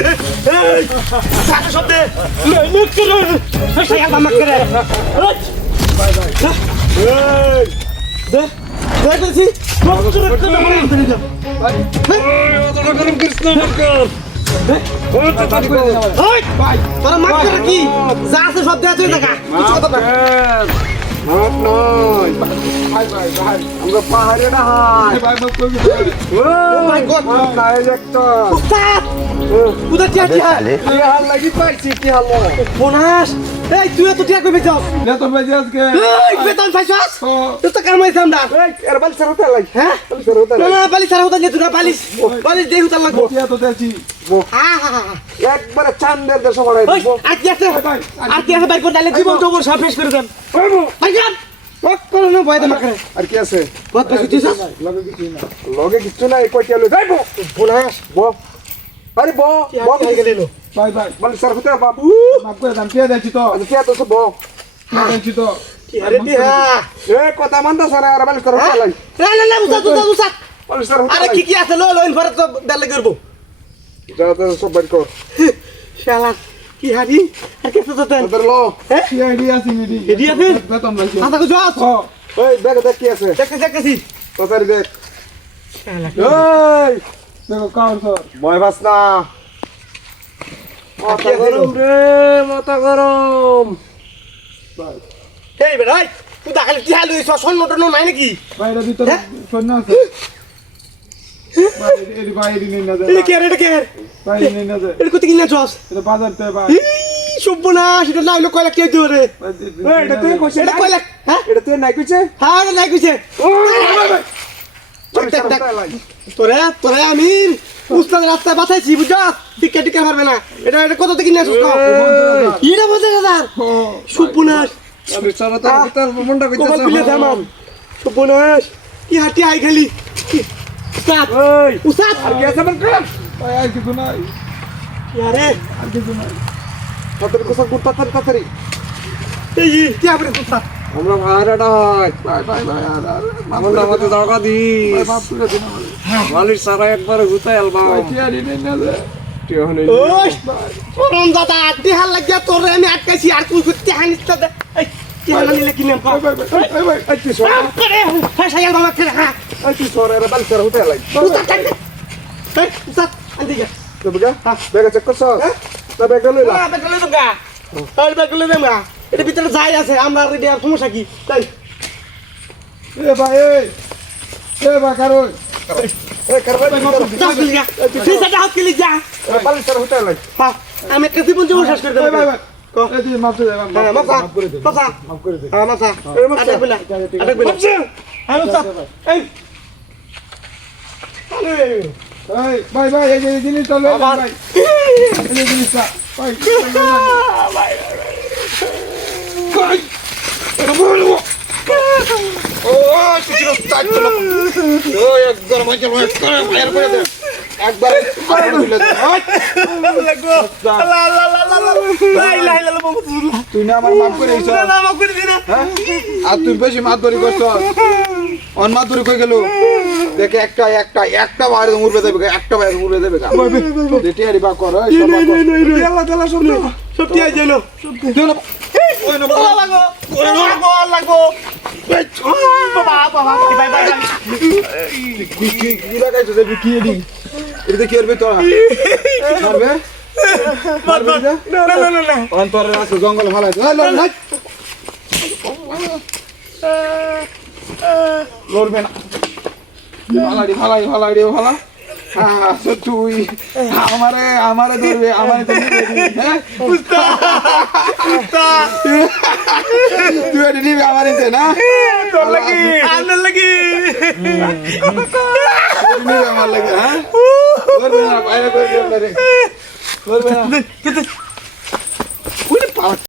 এই সাথে শব্দে মুখ করে সাইয়া মামা করে বাই বাই এই দে দে বলছি মুখ করে করে মামা করে দাও এই ওটা গরম কৃষ্ণ মার্কার ওই ভাই তোরা মার করে কি যা আছে সব দেয়া তুই টাকা কিছু কথা না মার নয় ভাই ভাই ভাই আমরা পাহাড়ে না হাই ভাই মুখ করে ও মাই গড নাই একটা উস্তাদ উদা কি আছে কি হাল লাগি পাইছি কি হাল বোনাস এই তুই তো টিয়া কইবে যাও না তো বাজে আজকে এই বেতন পাইছাস তুই তো কামাই সামদা এই এর বালি সারা হতে লাগ হ্যাঁ বালি সারা হতে না বালি সারা হতে যেত না বালিশ দেই হতে লাগবো টিয়া তো দেছি একবারে চান্দের দেশ বড়াই দিব আর কি আছে ভাই কোন ডালে জীবন তো সব শেষ করে দেন ভাই যান ওক কোন না ভয় দে মাকরে আর কি আছে কত কিছু লগে কিছু না এই কইতে লই যাইবো বোনাস বো আরে বো বো কি গেলিলো ভাই ভাই বালি সারা হতে বাবু মাপ করে দাম টিয়া দেছি তো টিয়া তো সব বো দেছি তো কি আরে টিয়া এ কথা মানতা সারা আর বালি সারা হতে লাগ না উসা বালি সারা হতে আরে কি আছে লো ইনফারে তো ডালে করব যাতে সব বাড়ি কর শালা কি হারি আর কে তো তোর লো হ্যাঁ কি আইডিয়া আছে মিডি আইডিয়া আছে বেতন লাগছে আটা কো যাস ওই ব্যাগ দেখ কি আছে দেখছি তোর দেখ শালা ওই দেখো কাউর সর ভয় বাস না মাথা গরম রে মাথা গরম এই বেড়াই তুই দেখালি কি হাল হইছ সন্নটা নাই নাকি বাইরে ভিতরে সন্ন আছে বাইরে নেই না এটা কি এটা কি বাইরে নেই না এটা কত কিনা চস এটা বাজার তে ভাই শুভনা সেটা লাইলো কয়লা কে দিও রে এটা তুই কইছ এটা কয়লা হ্যাঁ এটা তুই নাই কইছে হ্যাঁ এটা নাই কইছে তোরে আমি উস্তাদ রাস্তায় বাঁচাইছি বুঝা টিকা টিকা মারবে না এটা এটা কত কিনা চস এটা 50,000 শুভনা আমি সারাটা ভিতর মন্ডা কইতাছ শুভনাশ কি হাটি আই খালি উস্তাদ ওই উস্তাদ আর কি আছে বল ভাই আর কিছু নাই আরে আর কিছু নাই তোর কোসা গুত্তা তাড়াতাড়ি এই কি আপনি উস্তাদ আমরা ভাড়াটা হয় ভাই আর আমরা মতে জায়গা দি ভাই বাপ করে দিন মালিক সারা একবার গুতাই আলবা কি আর নেই না কি হনে ওই পরম দাদা আড্ডি হাল লাগিয়া তোরে আমি আটকাইছি আর কই করতে হানিস্তা দে এই কি হাল নিলে কি নাম ভাই এই কি সর করে ফাসাইয়া বাবা করে হ্যাঁ এই কি সর এর বাল সর হতে লাগি উস্তাদ এই উস্তাদ আন্দি যা তো বগা বেগা চেক করছ হ্যাঁ তো বেগা লইলা বেগা লই দগা আর বেগা লই দেমা এটা ভিতরে যাই আছে আমরা রেডি আর সমস্যা কি তাই এ ভাই এ বাকারো এ করবে দাস লিয়া তুই সাথে হাত কি লিয়া বাল সর হতে লাগি হ্যাঁ আমি একটা জীবন জীবন শেষ করে দেব ভাই ভাই কো এই তুই মাফ করে দে মাফ করে দে মাফ করে দে হ্যাঁ মাফ আটক বিলা হ্যাঁ উস্তাদ এই আরে ভাই এই যে জিনিস তো লই ভাই এই জিনিসটা ভাই ভাই কই এটা বলবো ও কিছু স্টার্ট করলাম ও একবার মাইকে করে ফায়ার করে দে একবার ফায়ার দিলে লাগো লা তুই না আমার মাফ করে দিছ না মাফ করে দিনা আর তুই বেশি মাফ করি করছ অন মাফ কই গেল দেখে একটা বাইরে মুরবে দেবে একটা বাইরে মুরবে দেবে দেখি আরে বা কর আল্লাহ সব কি আই জানো ওই না লাগো বাবা বাই কি লাগাইছো দেবি কি এডি এটা কি করবে তোরা মারবে না অন্তর আছে জঙ্গল ভালো আছে লড়বে না ভালাই রে ভালা হ্যাঁ তুই আমারে ধরবে আমারে তো হ্যাঁ তুই এটা নিবি আমারে না তোর লাগি আনার লাগি নিবি আমার লাগি হ্যাঁ ধরবে না বাইরে করে ধরবে না ওই পাওয়া